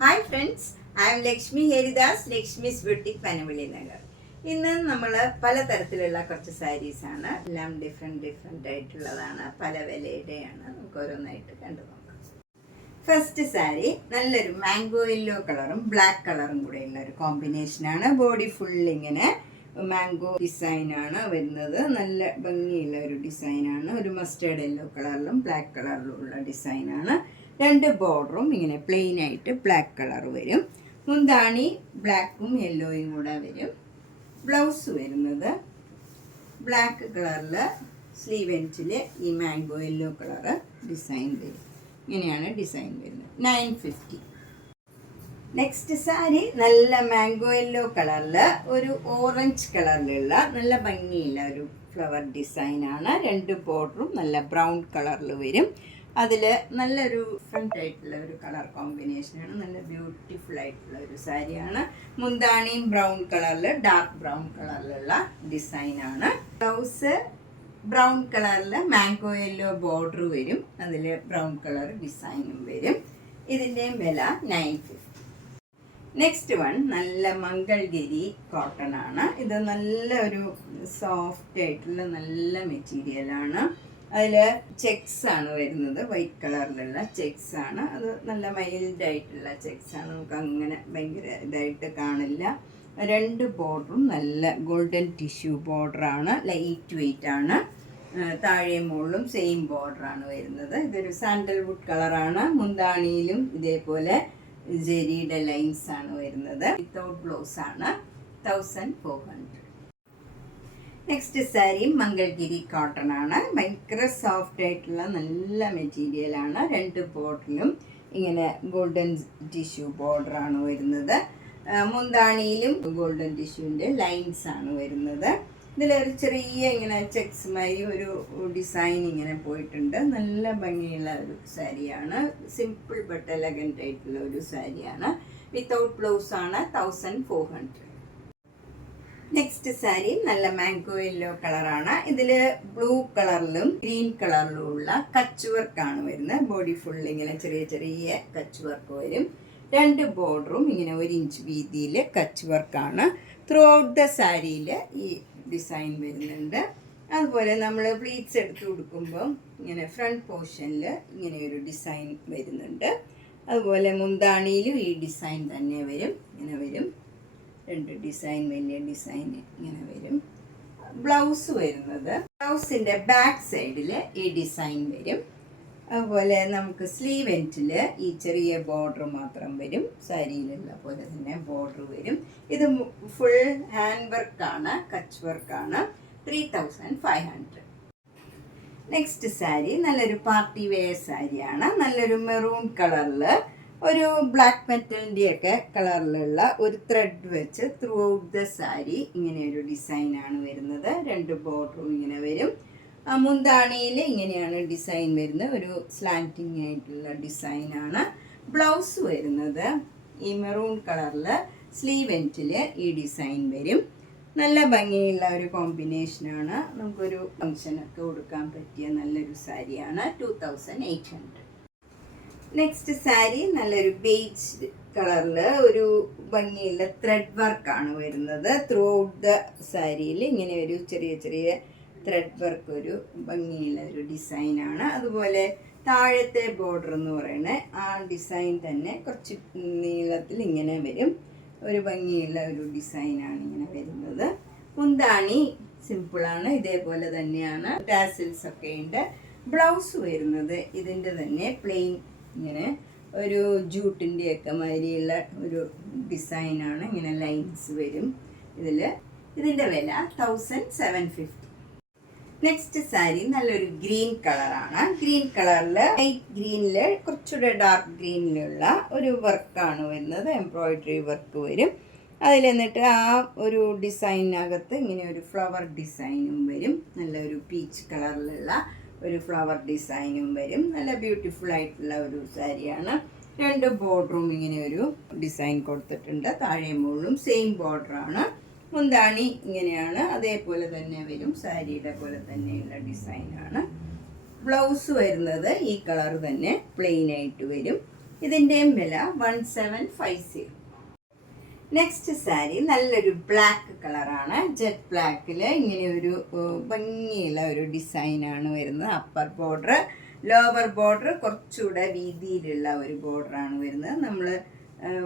Hi friends, I am Lakshmi Haridas, Lakshmi's boutique Panavally Nagar. ഇന്ന് നമ്മൾ പലതരത്തിലുള്ള കുറച്ച് സാരീസാണ്. എല്ലാം ഡിഫറെൻ്റ് ആയിട്ടുള്ളതാണ്, പല വിലയുടെയാണ്. നമുക്ക് ഓരോന്നായിട്ട് കണ്ടു നോക്കാം. ഫസ്റ്റ് സാരി നല്ലൊരു മാംഗോ യെല്ലോ കളറും ബ്ലാക്ക് കളറും കൂടെയുള്ള ഒരു കോമ്പിനേഷനാണ്. ബോഡി ഫുൾ ഇങ്ങനെ മാംഗോ ഡിസൈനാണ് വരുന്നത്. നല്ല ഭംഗിയുള്ള ഒരു ഡിസൈനാണ്. ഒരു മസ്റ്റേർഡ് യെല്ലോ കളറിലും ബ്ലാക്ക് കളറിലും ഉള്ള ഡിസൈനാണ്. രണ്ട് ബോർഡറും ഇങ്ങനെ പ്ലെയിൻ ആയിട്ട് ബ്ലാക്ക് കളർ വരും. മുന്താണി ബ്ലാക്കും യെല്ലോയും കൂടെ വരും. ബ്ലൗസ് വരുന്നത് ബ്ലാക്ക് കളറിൽ സ്ലീവ് എൻഡിൽ ഈ മാംഗോ യെല്ലോ കളറ് ഡിസൈൻ വരും. ഇങ്ങനെയാണ് ഡിസൈൻ വരുന്നത്. 950. നെക്സ്റ്റ് സാരി നല്ല മാംഗോ യെല്ലോ കളറിൽ ഒരു ഓറഞ്ച് കളറിലുള്ള നല്ല ഭംഗിയുള്ള ഒരു ഫ്ലവർ ഡിസൈനാണ്. രണ്ട് ബോർഡറും നല്ല ബ്രൗൺ കളറിൽ വരും. അതിൽ നല്ലൊരു ഡിഫറെൻ്റ് ആയിട്ടുള്ള ഒരു കളർ കോമ്പിനേഷനാണ്. നല്ല ബ്യൂട്ടിഫുൾ ആയിട്ടുള്ള ഒരു സാരിയാണ്. മുന്താണിയും ബ്രൗൺ കളറിൽ ഡാർക്ക് ബ്രൗൺ കളറിലുള്ള ഡിസൈനാണ്. ബ്ലൗസ് ബ്രൗൺ കളറിൽ മാംഗോ യെല്ലോ ബോർഡർ വരും. അതിൽ ബ്രൗൺ കളർ ഡിസൈനും വരും. ഇതിൻ്റെയും വില 950. നെക്സ്റ്റ് വൺ നല്ല മംഗൾഗിരി കോട്ടൺ ആണ്. ഇത് നല്ല ഒരു സോഫ്റ്റ് ആയിട്ടുള്ള നല്ല മെറ്റീരിയലാണ്. അതിൽ ചെക്സ് ആണ് വരുന്നത്. വൈറ്റ് കളറിലുള്ള ചെക്സ് ആണ്. അത് നല്ല മൈൽഡ് ആയിട്ടുള്ള ചെക്സ് ആണ്. നമുക്ക് അങ്ങനെ ഭയങ്കര ഇതായിട്ട് കാണില്ല. രണ്ട് ബോർഡറും നല്ല ഗോൾഡൻ ടിഷ്യൂ ബോർഡറാണ്. ലൈറ്റ് വെയിറ്റ് ആണ്. താഴെ മുകളിലും സെയിം ബോർഡറാണ് വരുന്നത്. ഇതൊരു സാൻഡൽവുഡ് കളറാണ്. മുന്താണിയിലും ഇതേപോലെ ജെരിയുടെ ലൈൻസ് ആണ് വരുന്നത്. വിത്തൗട്ട് ബ്ലൗസ് ആണ്. 1400. നെക്സ്റ്റ് സാരി മംഗൾഗിരി കോട്ടൺ ആണ്. ഭയങ്കര സോഫ്റ്റ് ആയിട്ടുള്ള നല്ല മെറ്റീരിയലാണ്. രണ്ട് ബോർഡറിലും ഇങ്ങനെ ഗോൾഡൻ ടിഷ്യൂ ബോർഡറാണ് വരുന്നത്. മുന്താണിയിലും ഗോൾഡൻ ടിഷ്യൂവിൻ്റെ ലൈൻസ് ആണ് വരുന്നത്. ഇതിലൊരു ചെറിയ ഇങ്ങനെ ചെക്സ് മാതിരി ഒരു ഡിസൈൻ ഇങ്ങനെ പോയിട്ടുണ്ട്. നല്ല ഭംഗിയുള്ള ഒരു സാരിയാണ്. സിമ്പിൾ ബട്ട് എലഗൻ്റ് ആയിട്ടുള്ള ഒരു സാരിയാണ്. വിത്തൗട്ട് ബ്ലൗസ് ആണ്. 1400. നെക്സ്റ്റ് സാരി നല്ല മാംഗോ യെല്ലോ കളറാണ്. ഇതിൽ ബ്ലൂ കളറിലും ഗ്രീൻ കളറിലും ഉള്ള കച്ച് വർക്കാണ് വരുന്നത്. ബോഡി ഫുൾ ഇങ്ങനെ ചെറിയ ചെറിയ കച്ച് വർക്ക് വരും. രണ്ട് ബോർഡറും ഇങ്ങനെ 1 ഇഞ്ച് വീതിയിൽ കച്ച് വർക്കാണ്. ത്രൂ ഔട്ട് ദ സാരിയിൽ ഈ ഡിസൈൻ വരുന്നുണ്ട്. അതുപോലെ നമ്മൾ പ്ലീറ്റ്സ് എടുത്ത് കൊടുക്കുമ്പം ഇങ്ങനെ ഫ്രണ്ട് പോർഷനിൽ ഇങ്ങനെ ഒരു ഡിസൈൻ വരുന്നുണ്ട്. അതുപോലെ മുന്താണിയിലും ഈ ഡിസൈൻ തന്നെ വരും. ഇങ്ങനെ വരും. രണ്ട് ഡിസൈൻ, വലിയ ഡിസൈൻ ഇങ്ങനെ വരും. ബ്ലൗസ് വരുന്നത് ബ്ലൗസിൻ്റെ ബാക്ക് സൈഡിൽ ഈ ഡിസൈൻ വരും. അതുപോലെ നമുക്ക് സ്ലീവ് എൻഡിൽ ഈ ചെറിയ ബോർഡർ മാത്രം വരും. സാരിയിലുള്ള പോലെ തന്നെ ബോർഡർ വരും. ഇത് ഫുൾ ഹാൻഡ് വർക്കാണ്, കച്ച് വർക്കാണ്. 3500. നെക്സ്റ്റ് സാരി നല്ലൊരു പാർട്ടി വെയർ സാരിയാണ്. നല്ലൊരു മെറൂൺ കളറിൽ ഒരു ബ്ലാക്ക് മെറ്റലിൻ്റെയൊക്കെ കളറിലുള്ള ഒരു ത്രെഡ് വെച്ച് ത്രൂ ഔട്ട് ദ സാരി ഇങ്ങനെ ഒരു ഡിസൈനാണ് വരുന്നത്. രണ്ട് ബോർഡറും ഇങ്ങനെ വരും. മുന്താണിയിൽ ഇങ്ങനെയാണ് ഡിസൈൻ വരുന്നത്. ഒരു സ്ലാൻറ്റിങ് ആയിട്ടുള്ള ഡിസൈനാണ്. ബ്ലൗസ് വരുന്നത് ഈ മെറൂൺ കളറിൽ സ്ലീവ് എൻഡിൽ ഈ ഡിസൈൻ വരും. നല്ല ഭംഗിയുള്ള ഒരു കോമ്പിനേഷനാണ്. നമുക്കൊരു ഫങ്ഷനൊക്കെ കൊടുക്കാൻ പറ്റിയ നല്ലൊരു സാരിയാണ്. 2800. നെക്സ്റ്റ് സാരി നല്ലൊരു ബേജ് കളറിൽ ഒരു ഭംഗിയുള്ള ത്രെഡ് വർക്കാണ് വരുന്നത്. ത്രൂ ഔട്ട് ദ സാരിയിൽ ഇങ്ങനെ ഒരു ചെറിയ ചെറിയ ത്രെഡ് വർക്ക്, ഒരു ഭംഗിയുള്ള ഒരു ഡിസൈനാണ്. അതുപോലെ താഴത്തെ ബോർഡർ എന്ന് പറയുന്നത് ആ ഡിസൈൻ തന്നെ കുറച്ച് നീളത്തിൽ ഇങ്ങനെ വരും. ഒരു ഭംഗിയുള്ള ഒരു ഡിസൈനാണ് ഇങ്ങനെ വരുന്നത്. മുന്താണി സിമ്പിളാണ്. ഇതേപോലെ തന്നെയാണ്. ടാസിൽസ് ഒക്കെ ഉണ്ട്. ബ്ലൗസ് വരുന്നത് ഇതിൻ്റെ തന്നെ പ്ലെയിൻ ഇങ്ങനെ ഒരു ജൂട്ടിൻ്റെയൊക്കെ മാതിരിയുള്ള ഒരു ഡിസൈനാണ്. ഇങ്ങനെ ലൈൻസ് വരും. ഇതിൻ്റെ വില 1750. നെക്സ്റ്റ് സാരി നല്ലൊരു ഗ്രീൻ കളറാണ്. ഗ്രീൻ കളറിൽ ലൈറ്റ് ഗ്രീനിൽ കുറച്ചുകൂടെ ഡാർക്ക് ഗ്രീനിലുള്ള ഒരു വർക്കാണ് വരുന്നത്. എംബ്രോയിഡറി വർക്ക് വരും. അതിലെന്നിട്ട് ആ ഒരു ഡിസൈനകത്ത് ഇങ്ങനെ ഒരു ഫ്ലവർ ഡിസൈനും വരും. നല്ലൊരു പീച്ച് കളറിലുള്ള ഒരു ഫ്ലവർ ഡിസൈനും വരും. നല്ല ബ്യൂട്ടിഫുൾ ആയിട്ടുള്ള ഒരു സാരിയാണ്. രണ്ട് ബോർഡറും ഇങ്ങനെ ഒരു ഡിസൈൻ കൊടുത്തിട്ടുണ്ട്. താഴെ മുകളിലും സെയിം ബോർഡറാണ്. മുന്താണി ഇങ്ങനെയാണ്. അതേപോലെ തന്നെ വരും. സാരിയുടെ പോലെ തന്നെയുള്ള ഡിസൈനാണ്. ബ്ലൗസ് വരുന്നത് ഈ കളർ തന്നെ പ്ലെയിൻ ആയിട്ട് വരും. ഇതിൻ്റെയും വില 1750. നെക്സ്റ്റ് സാരി നല്ലൊരു ബ്ലാക്ക് കളറാണ്. ജെറ്റ് ബ്ലാക്കിൽ ഇങ്ങനെ ഒരു ഭംഗിയുള്ള ഒരു ഡിസൈനാണ് വരുന്നത്. അപ്പർ ബോർഡർ, ലോവർ ബോർഡർ കുറച്ചുകൂടെ വീതിയിലുള്ള ഒരു ബോർഡറാണ് വരുന്നത്. നമ്മൾ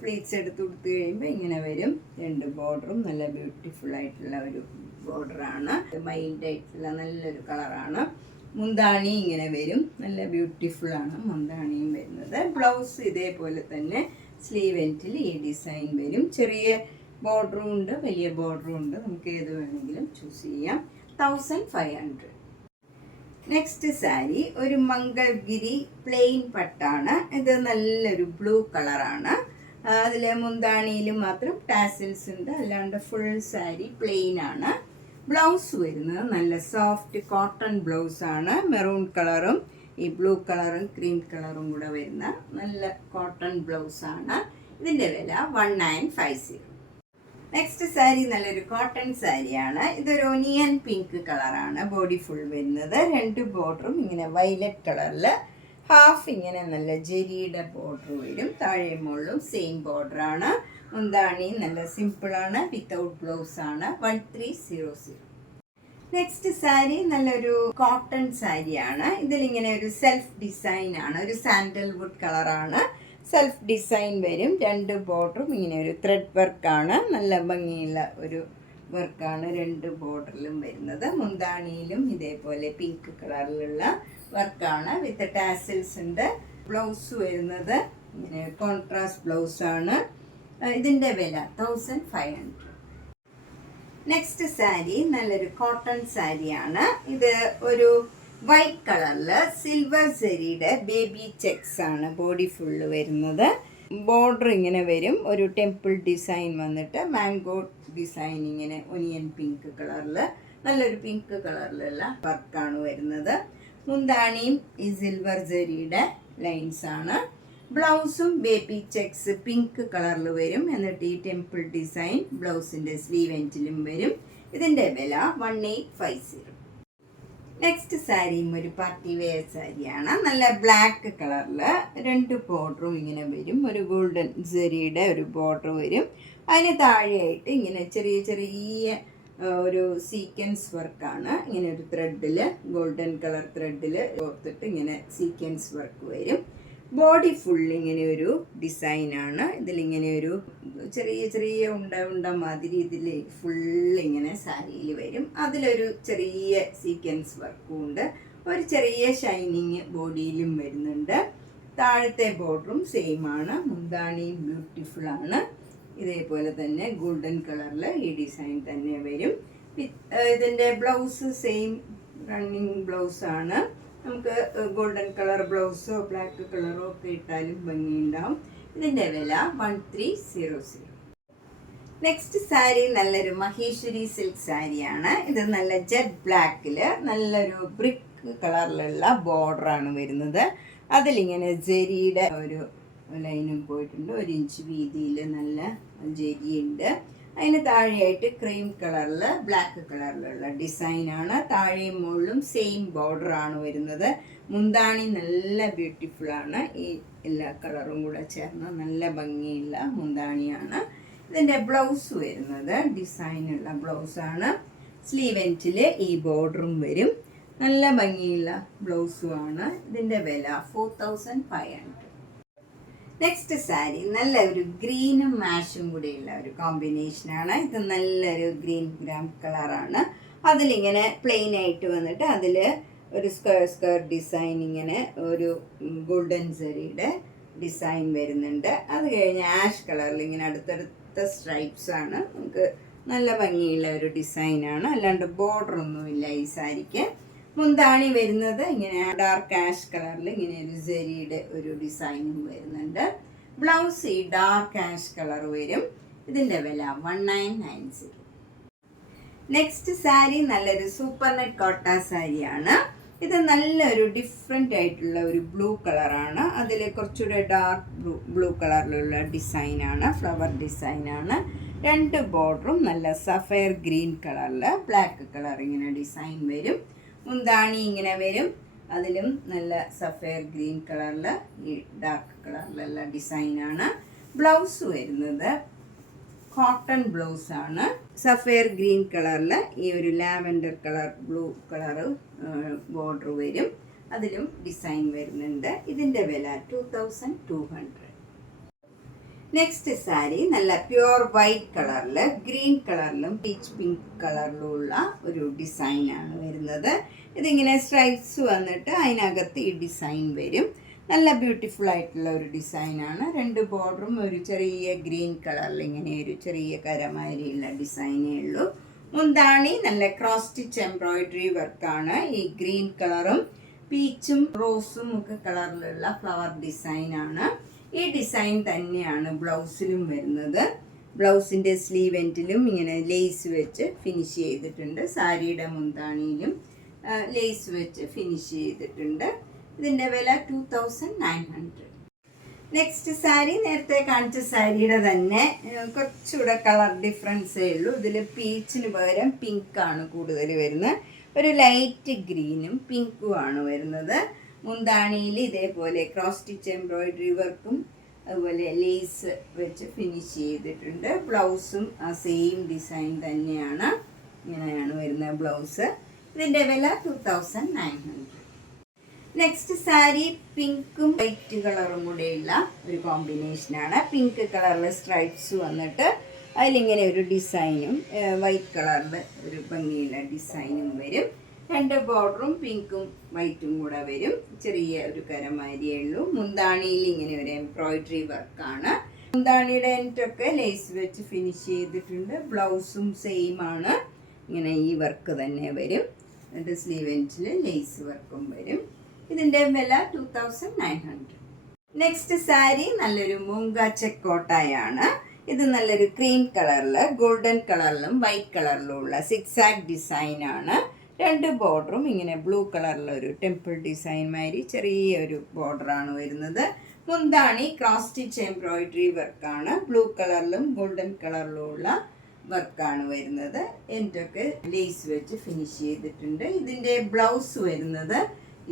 പ്ലീറ്റ്സ് എടുത്ത് കൊടുത്തു കഴിയുമ്പോൾ ഇങ്ങനെ വരും. രണ്ട് ബോർഡറും നല്ല ബ്യൂട്ടിഫുൾ ആയിട്ടുള്ള ഒരു ബോർഡറാണ്. മൈൽഡ് ആയിട്ടുള്ള നല്ലൊരു കളറാണ്. മുന്താണി ഇങ്ങനെ വരും. നല്ല ബ്യൂട്ടിഫുൾ ആണ് മുന്താണിയും വരുന്നത്. ബ്ലൗസ് ഇതേപോലെ തന്നെ സ്ലീവ് എൻഡിൽ ഈ ഡിസൈൻ വരും. ചെറിയ ബോർഡറും ഉണ്ട്, വലിയ ബോർഡറും ഉണ്ട്. നമുക്ക് ഏത് വേണമെങ്കിലും ചൂസ് ചെയ്യാം. 1500. നെക്സ്റ്റ് സാരി ഒരു മംഗൾഗിരി പ്ലെയിൻ പട്ടാണ്. ഇത് നല്ലൊരു ബ്ലൂ കളറാണ്. അതിൽ മുന്താണിയിലും മാത്രം ടാസിൽസ് ഉണ്ട്, അല്ലാണ്ട് ഫുൾ സാരി പ്ലെയിൻ ആണ്. ബ്ലൗസ് വരുന്നത് നല്ല സോഫ്റ്റ് കോട്ടൺ ബ്ലൗസാണ്. മെറൂൺ കളറും ഈ ബ്ലൂ കളറും ക്രീം കളറും കൂടെ വരുന്ന നല്ല കോട്ടൺ ബ്ലൗസാണ്. ഇതിൻ്റെ വില 1950. നെക്സ്റ്റ് സാരി നല്ലൊരു കോട്ടൺ സാരിയാണ്. ഇതൊരു ഒനിയൻ പിങ്ക് കളറാണ്. ബോഡി ഫുൾ വരുന്നത്. രണ്ട് ബോർഡറും ഇങ്ങനെ വയലറ്റ് കളറിൽ ഹാഫ് ഇങ്ങനെ നല്ല ജെരിയുടെ ബോർഡർ വരും. താഴെ മുകളിലും സെയിം ബോർഡറാണ്. മുന്താണി നല്ല സിമ്പിളാണ്, വിത്തൗട്ട് ബ്ലൗസ് ആണ്. 1300. നെക്സ്റ്റ് സാരി നല്ലൊരു കോട്ടൺ സാരിയാണ്. ഇതിലിങ്ങനെ ഒരു സെൽഫ് ഡിസൈൻ ആണ്. ഒരു സാൻഡൽവുഡ് കളറാണ്. സെൽഫ് ഡിസൈൻ വരും. രണ്ട് ബോർഡറും ഇങ്ങനെ ഒരു ത്രെഡ് വർക്കാണ്. നല്ല ഭംഗിയുള്ള ഒരു വർക്കാണ് രണ്ട് ബോർഡറിലും വരുന്നത്. മുന്താണിയിലും ഇതേപോലെ പിങ്ക് കളറിലുള്ള വർക്കാണ്. വിത്ത് ടാസിൽസ് ഉണ്ട്. ബ്ലൗസ് വരുന്നത് ഇങ്ങനെ കോൺട്രാസ്റ്റ് ബ്ലൗസാണ്. ഇതിൻ്റെ വില 1500. നെക്സ്റ്റ് സാരി നല്ലൊരു കോട്ടൺ സാരിയാണ്. ഇത് ഒരു വൈറ്റ് കളറിൽ സിൽവർ സെരിയുടെ ബേബി ചെക്സ് ആണ് ബോഡി ഫുള്ള് വരുന്നത്. ബോർഡർ ഇങ്ങനെ വരും. ഒരു ടെമ്പിൾ ഡിസൈൻ വന്നിട്ട് മാംഗോ ഡിസൈൻ ഇങ്ങനെ ഒനിയൻ പിങ്ക് കളറിൽ നല്ലൊരു പിങ്ക് കളറിലുള്ള വർക്കാണ് വരുന്നത്. മുന്താണിയും ഈ സിൽവർ സെരിയുടെ ലൈൻസ് ആണ്. ബ്ലൗസും ബേബി ചെക്സ് പിങ്ക് കളറിൽ വരും. എന്നിട്ട് ഈ ടെമ്പിൾ ഡിസൈൻ ബ്ലൗസിൻ്റെ സ്ലീവ് എൻഡിലും വരും. ഇതിൻ്റെ വില 1850. നെക്സ്റ്റ് സാരിയും ഒരു പാർട്ടി വെയർ സാരിയാണ്. നല്ല ബ്ലാക്ക് കളറിൽ രണ്ട് ബോർഡറും ഇങ്ങനെ വരും. ഒരു ഗോൾഡൻ സെരിയുടെ ഒരു ബോർഡർ വരും. അതിന് താഴെയായിട്ട് ഇങ്ങനെ ചെറിയ ചെറിയ ഒരു സീക്വൻസ് വർക്കാണ്. ഇങ്ങനെ ഒരു ത്രെഡിൽ ഗോൾഡൻ കളർ ത്രെഡിൽ ഓർത്തിട്ട് ഇങ്ങനെ സീക്വൻസ് വർക്ക് വരും. ബോഡി ഫുൾ ഇങ്ങനെ ഒരു ഡിസൈനാണ്. ഇതിലിങ്ങനെ ഒരു ചെറിയ ചെറിയ ഉണ്ട മാതിരി ഇതിൽ ഫുള്ളിങ്ങനെ സാരിയിൽ വരും. അതിലൊരു ചെറിയ സീക്വൻസ് വർക്കും ഉണ്ട്. ഒരു ചെറിയ ഷൈനിങ് ബോഡിയിലും വരുന്നുണ്ട്. താഴത്തെ ബോർഡറും സെയിം ആണ്. മുന്താണിയും ബ്യൂട്ടിഫുൾ ആണ്. ഇതേപോലെ തന്നെ ഗോൾഡൻ കളറിൽ ഈ ഡിസൈൻ തന്നെ വരും. ഇതിൻ്റെ ബ്ലൗസ് സെയിം റണ്ണിങ് ബ്ലൗസാണ്. നമുക്ക് ഗോൾഡൻ കളർ ബ്ലൗസോ ബ്ലാക്ക് കളറോ ഒക്കെ ഇട്ടാലും ഭംഗിയുണ്ടാവും. ഇതിൻ്റെ വില 1300. നെക്സ്റ്റ് സാരി നല്ലൊരു മഹേശ്വരി സിൽക്ക് സാരിയാണ്. ഇത് നല്ല ജെറ്റ് ബ്ലാക്കിൽ നല്ലൊരു ബ്രിക്ക് കളറിലുള്ള ബോർഡറാണ് വരുന്നത്. അതിലിങ്ങനെ ജെരിയുടെ ഒരു ലൈനും പോയിട്ടുണ്ട്. 1 ഇഞ്ച് വീതിയിൽ നല്ല ജെരിയുണ്ട്. അതിന് താഴെയായിട്ട് ക്രീം കളറിൽ ബ്ലാക്ക് കളറിലുള്ള ഡിസൈനാണ്. താഴെയും മുകളിലും സെയിം ബോർഡറാണ് വരുന്നത്. മുന്താണി നല്ല ബ്യൂട്ടിഫുള്ളാണ്. ഈ എല്ലാ കളറും കൂടെ ചേർന്ന് നല്ല ഭംഗിയുള്ള മുന്താണിയാണ്. ഇതിൻ്റെ ബ്ലൗസ് വരുന്നത് ഡിസൈനുള്ള ബ്ലൗസാണ്. സ്ലീവ് എൻഡിൽ ഈ ബോർഡറും വരും. നല്ല ഭംഗിയുള്ള ബ്ലൗസുമാണ്. ഇതിൻ്റെ വില 4500. നെക്സ്റ്റ് സാരി നല്ല ഒരു ഗ്രീനും മാഷും കൂടിയുള്ള ഒരു കോമ്പിനേഷനാണ്. ഇത് നല്ലൊരു ഗ്രീൻ ഗ്രാം കളറാണ്. അതിലിങ്ങനെ പ്ലെയിൻ ആയിട്ട് വന്നിട്ട് അതിൽ ഒരു സ്ക്വയർ ഡിസൈൻ ഇങ്ങനെ ഒരു ഗോൾഡൻ സെറിയുടെ ഡിസൈൻ വരുന്നുണ്ട്. അത് കഴിഞ്ഞ് ആഷ് കളറിൽ ഇങ്ങനെ അടുത്തടുത്ത സ്ട്രൈപ്സ് ആണ്. നമുക്ക് നല്ല ഭംഗിയുള്ള ഒരു ഡിസൈനാണ്. അല്ലാണ്ട് ബോർഡറൊന്നുമില്ല ഈ സാരിക്ക്. മുന്താണി വരുന്നത് ഇങ്ങനെ ഡാർക്ക് ആഷ് കളറിൽ ഇങ്ങനെ ഒരു സെരിയുടെ ഒരു ഡിസൈനും വരുന്നുണ്ട്. ബ്ലൗസ് ഈ ഡാർക്ക് ആഷ് കളർ വരും. ഇതിൻ്റെ വില 1990. നെക്സ്റ്റ് സാരി നല്ലൊരു സൂപ്പർ നെറ്റ് കോട്ട സാരിയാണ്. ഇത് നല്ലൊരു ഡിഫറെൻ്റ് ആയിട്ടുള്ള ഒരു ബ്ലൂ കളറാണ്. അതിൽ കുറച്ചുകൂടെ ഡാർക്ക് ബ്ലൂ കളറിലുള്ള ഡിസൈനാണ്. ഫ്ലവർ ഡിസൈനാണ്. രണ്ട് ബോർഡറും നല്ല സഫയർ ഗ്രീൻ കളറിൽ ബ്ലാക്ക് കളർ ഇങ്ങനെ ഡിസൈൻ വരും. മുന്താണി ഇങ്ങനെ വരും. അതിലും നല്ല സഫയർ ഗ്രീൻ കളറിൽ ഈ ഡാർക്ക് കളറിലുള്ള ഡിസൈനാണ്. ബ്ലൗസ് വരുന്നത് കോട്ടൺ ബ്ലൗസാണ്. സഫയർ ഗ്രീൻ കളറിൽ ഈ ഒരു lavender colour blue colour border വരും. അതിലും ഡിസൈൻ വരുന്നുണ്ട്. ഇതിൻ്റെ വില 2200. നെക്സ്റ്റ് സാരി നല്ല പ്യുവർ വൈറ്റ് കളറിൽ ഗ്രീൻ കളറിലും പീച്ച് പിങ്ക് കളറിലുള്ള ഒരു ഡിസൈനാണ് വരുന്നത്. ഇതിങ്ങനെ സ്ട്രൈപ്സ് വന്നിട്ട് അതിനകത്ത് ഈ ഡിസൈൻ വരും. നല്ല ബ്യൂട്ടിഫുൾ ആയിട്ടുള്ള ഒരു ഡിസൈനാണ്. 2 ബോർഡറും ഒരു ചെറിയ ഗ്രീൻ കളറിൽ ഇങ്ങനെ ഒരു ചെറിയ കരമാരിയുള്ള ഡിസൈനേ ഉള്ളൂ. മുന്താണി നല്ല ക്രോസ് സ്റ്റിച്ച് എംബ്രോയിഡറി വർക്കാണ്. ഈ ഗ്രീൻ കളറും പീച്ചും റോസും ഒക്കെ കളറിലുള്ള ഫ്ലവർ ഡിസൈനാണ്. ഈ ഡിസൈൻ തന്നെയാണ് ബ്ലൗസിലും വരുന്നത്. ബ്ലൗസിൻ്റെ സ്ലീവ് എൻഡിലും ഇങ്ങനെ ലേസ് വെച്ച് ഫിനിഷ് ചെയ്തിട്ടുണ്ട്. സാരിയുടെ മുന്താണിയിലും ലേസ് വെച്ച് ഫിനിഷ് ചെയ്തിട്ടുണ്ട്. ഇതിൻ്റെ വില 2900. നെക്സ്റ്റ് സാരി നേരത്തെ കാണിച്ച സാരിയുടെ തന്നെ കുറച്ചുകൂടെ കളർ ഡിഫറൻസേ ഉള്ളൂ. ഇതിൽ പീച്ചിന് പകരം പിങ്കാണ് കൂടുതൽ വരുന്നത്. ഒരു ലൈറ്റ് ഗ്രീനും പിങ്കും ആണ് വരുന്നത്. മുന്താണിയിൽ ഇതേപോലെ ക്രോസ് സ്റ്റിച്ച് എംബ്രോയിഡറി വർക്കും അതുപോലെ ലേസ് വെച്ച് ഫിനിഷ് ചെയ്തിട്ടുണ്ട്. ബ്ലൗസും ആ സെയിം ഡിസൈൻ തന്നെയാണ്. ഇങ്ങനെയാണ് വരുന്നത് ബ്ലൗസ്. ഇതിൻ്റെ വില 2900. നെക്സ്റ്റ് സാരി പിങ്കും വൈറ്റ് കളറും കൂടെയുള്ള ഒരു കോമ്പിനേഷനാണ്. പിങ്ക് കളറിൽ സ്ട്രൈപ്സ് വന്നിട്ട് അതിലിങ്ങനെ ഒരു ഡിസൈനും വൈറ്റ് കളറിൽ ഒരു ഭംഗിയുള്ള ഡിസൈനും വരും. 2 ബോർഡറും പിങ്കും വൈറ്റും കൂടെ വരും. ചെറിയ ഒരു കരമാരിയേ ഉള്ളൂ. മുന്താണിയിൽ ഇങ്ങനെ ഒരു എംബ്രോയിഡറി വർക്കാണ്. മുന്താണിയുടെ എൻഡൊക്കെ ലേസ് വെച്ച് ഫിനിഷ് ചെയ്തിട്ടുണ്ട്. ബ്ലൗസും സെയിം ആണ്. ഇങ്ങനെ ഈ വർക്ക് തന്നെ വരും. എന്നിട്ട് സ്ലീവ് എൻഡിൽ ലേസ് വർക്കും വരും. ഇതിൻ്റെ വില 2900. നെക്സ്റ്റ് സാരി നല്ലൊരു മൂങ്ക ചെക്കോട്ടായാണ്. ഇത് നല്ലൊരു ക്രീം കളറിൽ ഗോൾഡൻ കളറിലും വൈറ്റ് കളറിലും ഉള്ള സിക്സാക് ഡിസൈനാണ്. 2 ബോർഡറും ഇങ്ങനെ ബ്ലൂ കളറിലൊരു ടെമ്പിൾ ഡിസൈൻ മാതിരി ചെറിയൊരു ബോർഡറാണ് വരുന്നത്. മുന്താണി ക്രോസ് സ്റ്റിച്ച് എംബ്രോയിഡറി വർക്കാണ്. ബ്ലൂ കളറിലും ഗോൾഡൻ കളറിലും ഉള്ള വർക്കാണ് വരുന്നത്. എൻഡൊക്കെ ലേസ് വെച്ച് ഫിനിഷ് ചെയ്തിട്ടുണ്ട്. ഇതിൻ്റെ ബ്ലൗസ് വരുന്നത്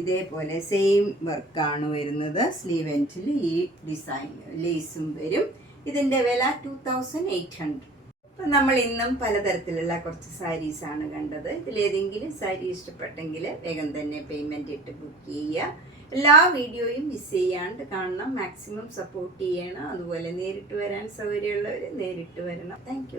ഇതേപോലെ സെയിം വർക്കാണ് വരുന്നത്. സ്ലീവ് എൻഡിൽ ഈ ഡിസൈൻ ലേസും വരും. ഇതിൻ്റെ വില 2800. അപ്പം നമ്മൾ ഇന്നും പലതരത്തിലുള്ള കുറച്ച് സാരീസാണ് കണ്ടത്. ഇതിലേതെങ്കിലും സാരി ഇഷ്ടപ്പെട്ടെങ്കിൽ വേഗം തന്നെ പേയ്മെൻറ്റ് ഇട്ട് ബുക്ക് ചെയ്യുക. എല്ലാ വീഡിയോയും മിസ് ചെയ്യാണ്ട് കാണണം. മാക്സിമം സപ്പോർട്ട് ചെയ്യണം. അതുപോലെ നേരിട്ട് വരാൻ സൗകര്യമുള്ളവർ നേരിട്ട് വരണം. താങ്ക്